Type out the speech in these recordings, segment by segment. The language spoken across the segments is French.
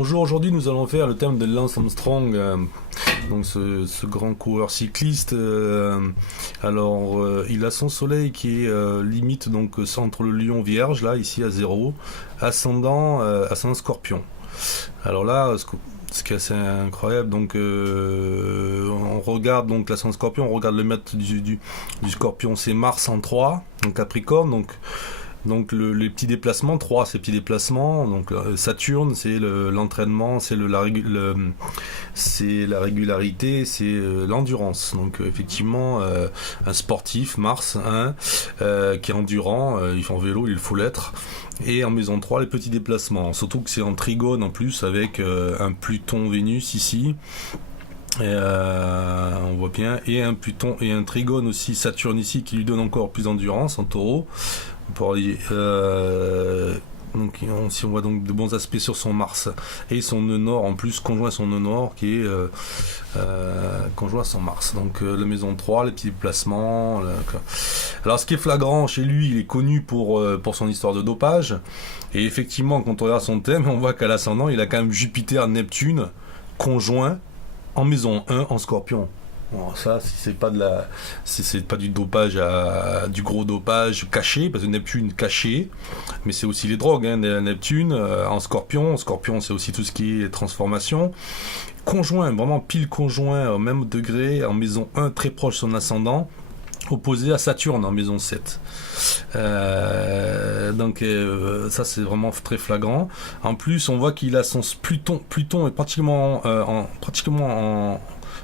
Bonjour, aujourd'hui nous allons faire le thème de Lance Armstrong, donc ce grand coureur cycliste. Il a son soleil qui est limite donc entre le lion vierge, là ici à 0, ascendant scorpion. Alors là, ce qui est assez incroyable, donc on regarde donc l'ascendant scorpion, on regarde le maître du scorpion, c'est Mars en 3, donc Capricorne, donc les petits déplacements, 3 ces petits déplacements, donc Saturne c'est l'entraînement, c'est la régularité, c'est l'endurance. Donc effectivement un sportif, Mars, qui est endurant, il fait en vélo, il faut l'être. Et en maison 3 les petits déplacements, surtout que c'est en trigone en plus avec un Pluton-Vénus ici. On voit bien, et un Pluton et un trigone aussi, Saturne ici, qui lui donne encore plus d'endurance en taureau. Donc si on voit donc de bons aspects sur son Mars et son nœud nord en plus conjoint à son nœud nord qui est conjoint à son Mars, donc la maison 3, les petits déplacements. Alors ce qui est flagrant chez lui, il est connu pour son histoire de dopage, et effectivement quand on regarde son thème, on voit qu'à l'ascendant il a quand même Jupiter, Neptune conjoint en maison 1 en Scorpion. Bon, ça, si c'est pas du dopage, du gros dopage caché, parce que Neptune caché, mais c'est aussi les drogues, Neptune en Scorpion. Scorpion, c'est aussi tout ce qui est transformation. Conjoint, vraiment pile conjoint au même degré, en maison 1, très proche de son ascendant, opposé à Saturne en maison 7. Ça c'est vraiment très flagrant. En plus, on voit qu'il a son Pluton est pratiquement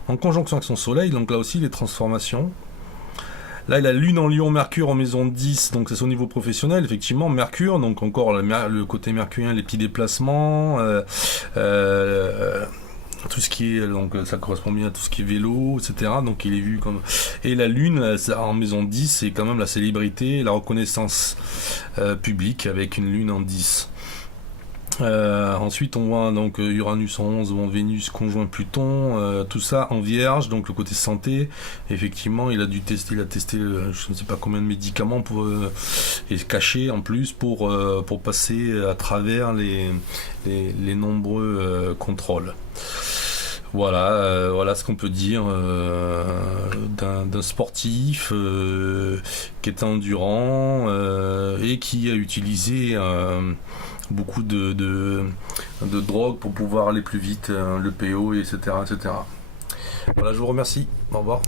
en conjonction avec son soleil, donc là aussi les transformations. Là il a Lune en Lion, Mercure en maison 10, donc c'est son niveau professionnel, effectivement. Mercure, donc encore le côté mercurien, les petits déplacements, tout ce qui est, donc ça correspond bien à tout ce qui est vélo, etc. Donc il est vu comme... Et la Lune en maison 10, c'est quand même la célébrité, la reconnaissance publique, avec une Lune en 10. Ensuite on voit donc Uranus en 11, bon, Vénus conjoint Pluton, tout ça en Vierge, donc le côté santé. Effectivement il a testé je ne sais pas combien de médicaments et caché en plus pour passer à travers les nombreux contrôles. Voilà ce qu'on peut dire d'un sportif qui est endurant et qui a utilisé beaucoup de drogue pour pouvoir aller plus vite, le PO, etc. Voilà, je vous remercie. Au revoir.